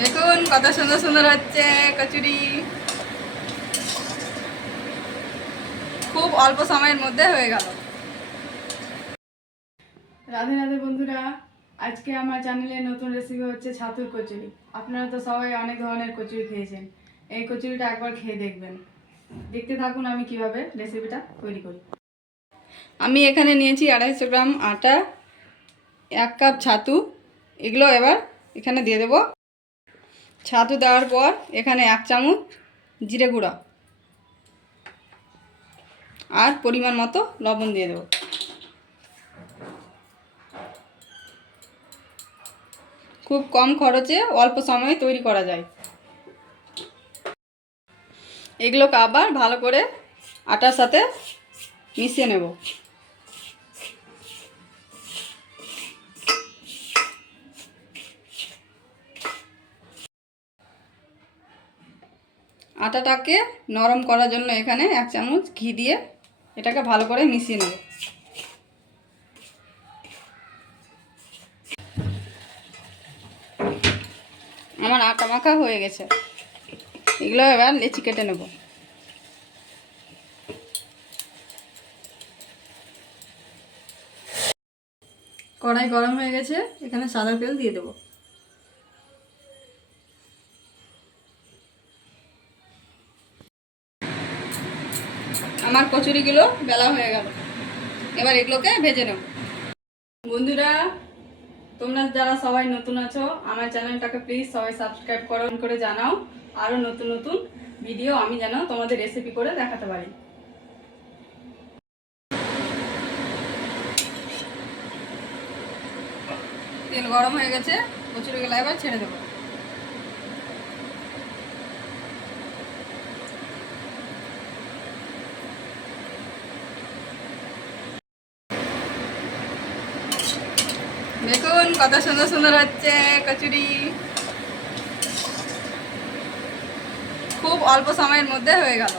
দেখুন, কত সুন্দর সুন্দর হচ্ছে কচুরি। খুব অল্প সময়ের মধ্যে হয়ে গেল। রাধে রাধে বন্ধুরা, আজকে আমার চ্যানেলে নতুন রেসিপি হচ্ছে ছাতুর কচুরি। আপনারা তো সবাই অনেক ধরনের কচুরি খেয়েছেন। এই কচুরিটা একবার খেয়ে দেখবেন। দেখতে থাকুন আমি কীভাবে রেসিপিটা তৈরি করি। আমি এখানে নিয়েছি আড়াইশো গ্রাম আটা, এক কাপ ছাতু। এগুলো এবার এখানে দিয়ে দেবো। ছাতু দেওয়ার পর এখানে এক চামচ জিরে গুঁড়া আর পরিমাণ মতো লবণ দিয়ে দেবো। খুব কম খরচে অল্প সময়ে তৈরি করা যায়। এগুলোকে আবার ভালো করে আটার সাথে মিশিয়ে নেব। আটাটাকে নরম করার জন্য এখানে এক চামচ ঘি দিয়ে এটাকে ভালো করে মিশিয়ে নেব। আমার আটা মাখা হয়ে গেছে। এগুলো এবার লেচি কেটে নেব। কড়াই গরম হয়ে গেছে, এখানে সাদা তেল দিয়ে দেবো। আমার কচুরিগুলো বেলা হয়ে গেল। এবার এগুলোকে ভেজে নেব। বন্ধুরা, তোমরা যারা সবাই নতুন আছো, আমার চ্যানেলটাকে প্লিজ সবাই সাবস্ক্রাইব করো করে জানাও। আরও নতুন নতুন ভিডিও আমি যেন তোমাদের রেসিপি করে দেখাতে পারি। তেল গরম হয়ে গেছে, কচুরিগুলো এবার ছেড়ে দেবো। দেখুন কত সুন্দর সুন্দর হচ্ছে, কচুরি। খুব অল্প সময়ের মধ্যে হয়ে গেল।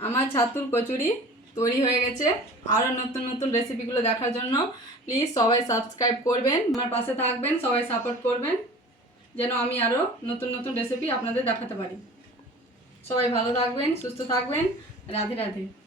আমার ছাতুর কচুরি তৈরি হয়ে গেছে। আরও নতুন নতুন রেসিপিগুলো দেখার জন্য প্লিজ সবাই সাবস্ক্রাইব করবেন। আমার পাশে থাকবেন, সবাই সাপোর্ট করবেন। যেন আমি আরও নতুন নতুন রেসিপি আপনাদের দেখাতে পারি। সবাই ভালো থাকবেন, সুস্থ থাকবেন। রাধে রাধে।